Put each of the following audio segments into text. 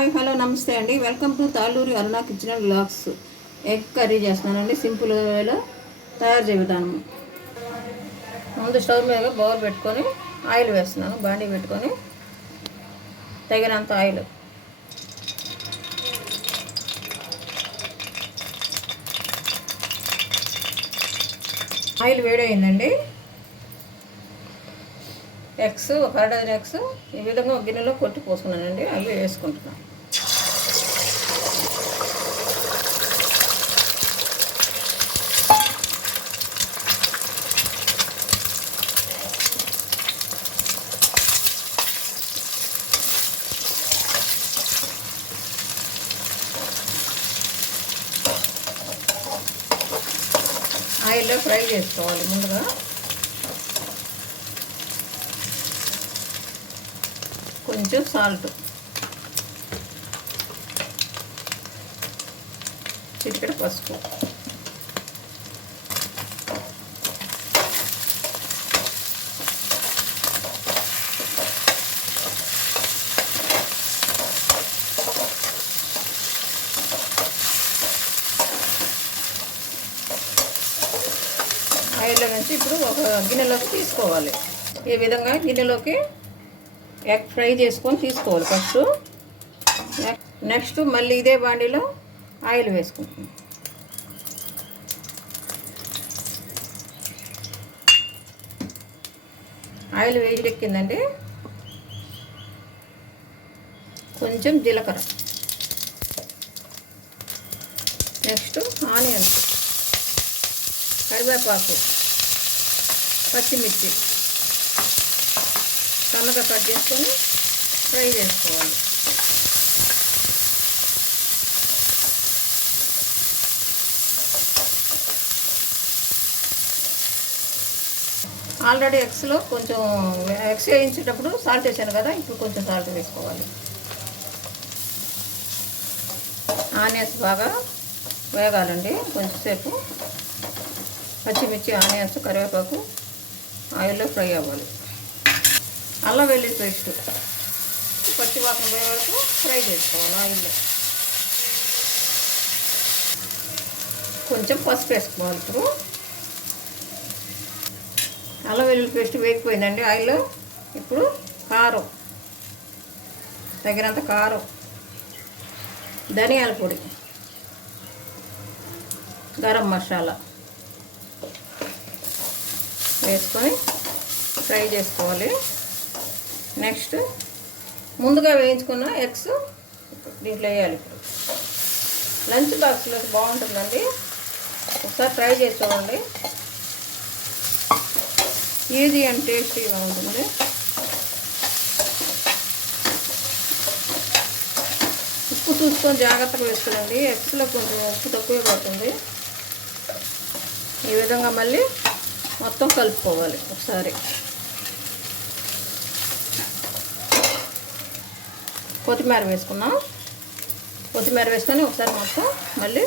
Hi hello నమస్తే అండి. Welcome to Talluri Aruna kitchen and vlogs. Egg curry చేస్తున్నానండి. Simple వేలో తయారు చేయ విధానం. ముందు స్టవ్ మీద బౌల్ పెట్టుకొని ఆయిల్ వేస్తున్నాను. బాండీ పెట్టుకొని తగినంత ఆయిల్, ఆయిల్ వేడైందండి. ఎగ్స్ ఒక అరడజన్ ఎగ్స్ ఈ విధంగా ఒక గిన్నెలో కొట్టి పోసుకున్నానండి. అవి వేసుకుంటున్నాను. ఆయిల్లో ఫ్రై చేసుకోవాలి. ముందుగా కొంచెం సాల్ట్, చిటికెడు పసుపు, ఆయిల్లో నుంచి ఇప్పుడు ఒక గిన్నెలోకి తీసుకోవాలి. ఈ విధంగా గిన్నెలోకి ఎగ్ ఫ్రై చేసుకొని తీసుకోవాలి ఫస్ట్. నెక్స్ట్ మళ్ళీ ఇదే బాండీలో ఆయిల్ వేసుకుంటాం. ఆయిల్ వేడెక్కిందండి. కొంచెం జీలకర్ర, నెక్స్ట్ ఆనియన్స్, కరివేపాకు, పచ్చిమిర్చి సన్నగా కట్ చేసుకొని ఫ్రై చేసుకోవాలి. ఆల్రెడీ ఎగ్స్లో కొంచెం ఎగ్స్ వేయించేటప్పుడు సాల్ట్ వేసాను కదా, ఇప్పుడు కొంచెం సాల్ట్ వేసుకోవాలి. ఆనియన్స్ బాగా వేగాలండి కొంచెంసేపు. పచ్చిమిర్చి, ఆనియన్స్, కరివేపాకు ఆయిల్లో ఫ్రై అవ్వాలి. అల్లం వెల్లుల్లి పేస్ట్ పచ్చివాసన పోయే వరకు ఫ్రై చేసుకోవాలి ఆయిల్లో. కొంచెం పసుపు వేసుకోవాలి. ఇప్పుడు అల్లం వెల్లుల్లి పేస్ట్ వేగిపోయిందండి ఆయిల్లో. ఇప్పుడు కారం, తగినంత కారం, ధనియాల పొడి, గరం మసాలా వేసుకొని ఫ్రై చేసుకోవాలి. నెక్స్ట్ ముందుగా వేయించుకున్న ఎగ్స్ దీంట్లో వేయాలి. ఇప్పుడు లంచ్ బాక్స్లోకి బాగుంటుందండి. ఒకసారి ట్రై చేసి చూడండి. ఈజీ అండ్ టేస్టీగా ఉంటుంది. ఉప్పు చూసుకొని జాగ్రత్తగా వేసుకోండి. ఎగ్స్లో కొంచెం ఉప్పు తక్కువే పడుతుంది. ఈ విధంగా మళ్ళీ మొత్తం కలుపుకోవాలి ఒకసారి. కొత్తిమీర వేసుకున్నాం. కొత్తిమీర వేసుకొని ఒకసారి మొత్తం మళ్ళీ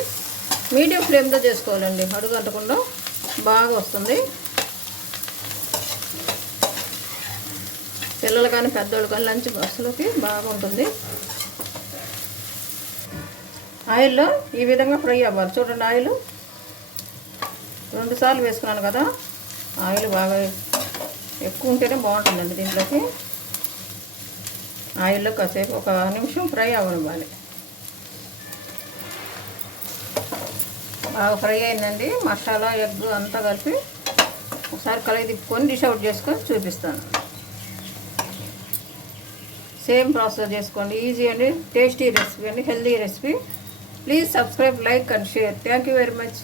మీడియం ఫ్లేమ్లో చేసుకోవాలండి. అడుగు అంటకుండా బాగా వస్తుంది. పిల్లలు కానీ పెద్దవాళ్ళు కానీ లంచ్ బాక్స్లోకి బాగా ఉంటుంది. ఆయిల్లో ఈ విధంగా ఫ్రై అవ్వాలి. చూడండి, ఆయిల్ 2 సార్లు వేసుకున్నాను కదా. ఆయిల్ బాగా ఎక్కువ ఉంటేనే బాగుంటుందండి. దీంట్లోకి ఆయిల్లో కాసేపు ఒక నిమిషం ఫ్రై అవ్వనివ్వాలి. బాగా ఫ్రై అయిందండి. మసాలా, ఎగ్ అంతా కలిపి ఒకసారి కలయి తిప్పుకొని డిష్ అవుట్ చేసుకొని చూపిస్తాను. సేమ్ ప్రాసెస్ చేసుకోండి. ఈజీ అండి, టేస్టీ రెసిపీ అండి, healthy recipe. Please subscribe, like and share. Thank you very much.